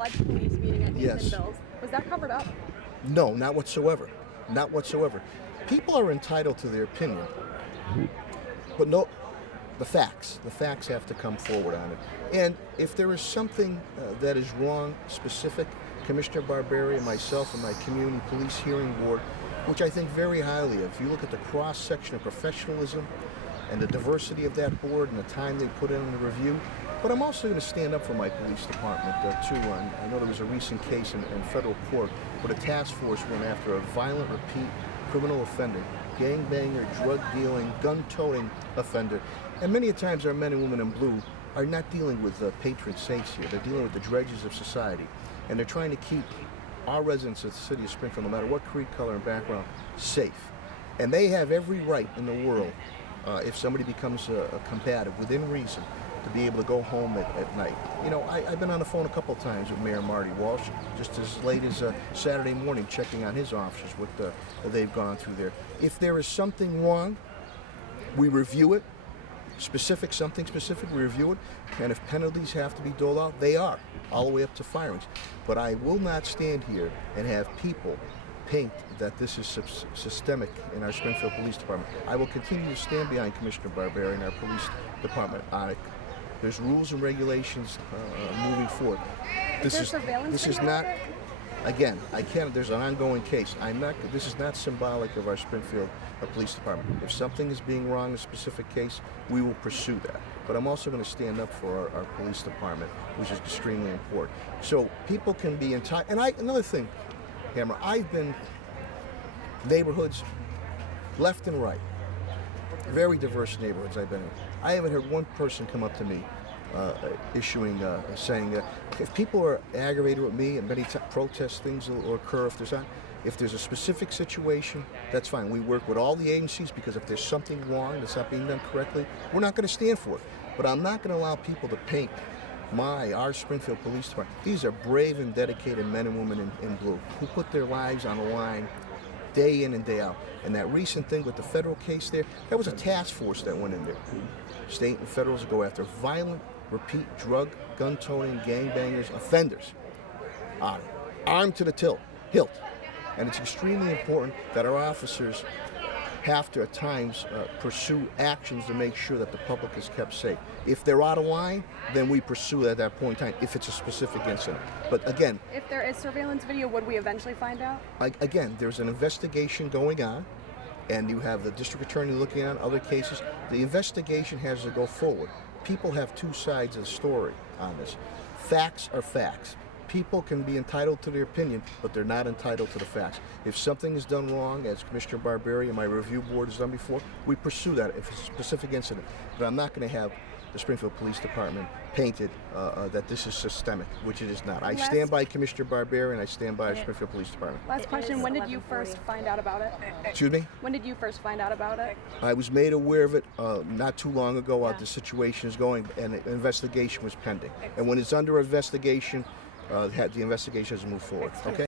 alleged police meeting at Yes. Bills. Was that covered up? No, not whatsoever. Not whatsoever. People are entitled to their opinion, but no, the facts have to come forward on it. And if there is something that is wrong, specific, Commissioner Barberi and myself and my community police hearing board, which I think very highly of. If you look at the cross-section of professionalism and the diversity of that board and the time they put in the review, but I'm also going to stand up for my police department too. I know there was a recent case in federal court where the task force went after a violent repeat criminal offender, gangbanger, drug dealing, gun-toting offender. And many a times our men and women in blue are not dealing with patron saints here. They're dealing with the dredges of society. And they're trying to keep our residents of the city of Springfield, no matter what creed, color, and background, safe. And they have every right in the world, if somebody becomes combative, within reason, to be able to go home at night. You know, I've been on the phone a couple of times with Mayor Marty Walsh, just as late as Saturday morning, checking on his officers, what they've gone through there. If there is something wrong, we review it. Something specific, we review it, and if penalties have to be doled out, they are, all the way up to firings. But I will not stand here and have people paint that this is systemic in our Springfield Police Department. I will continue to stand behind Commissioner Barberi and our police department on it. There's rules and regulations moving forward. Is there surveillance? This is not. Again, I can't. There's an ongoing case. This is not symbolic of our Springfield Police Department. If something is being wrong in a specific case, we will pursue that. But I'm also going to stand up for our police department, which is extremely important. So people can be entitled. And another thing, Hammer, I've been neighborhoods, left and right, very diverse neighborhoods I've been in. I haven't heard one person come up to me saying if people are aggravated with me, and many protest things will occur if there's a specific situation, that's fine. We work with all the agencies, because if there's something wrong that's not being done correctly, we're not going to stand for it. But I'm not going to allow people to paint our Springfield Police Department. These are brave and dedicated men and women in blue who put their lives on the line day in and day out. And that recent thing with the federal case there, that was a task force that went in there. State and federals go after violent, repeat drug, gun-toting, gangbangers, offenders, armed to the hilt. And it's extremely important that our officers have to, at times, pursue actions to make sure that the public is kept safe. If they're out of line, then we pursue it at that point in time, if it's a specific incident. But again... If there is surveillance video, would we eventually find out? Again, there's an investigation going on, and you have the district attorney looking at other cases. The investigation has to go forward. People have two sides of the story on this. Facts are facts. People can be entitled to their opinion, but they're not entitled to the facts. If something is done wrong, as Commissioner Barberi and my review board has done before, we pursue that if it's a specific incident. But I'm not going to have the Springfield Police Department painted that this is systemic, which it is not. I stand by Commissioner Barberi and I stand by the Springfield Police Department. Last question, when did you first find out about it? Excuse me? When did you first find out about it? I was made aware of it not too long ago, how the situation is going, and an investigation was pending. And when it's under investigation, the investigation has moved forward. Okay?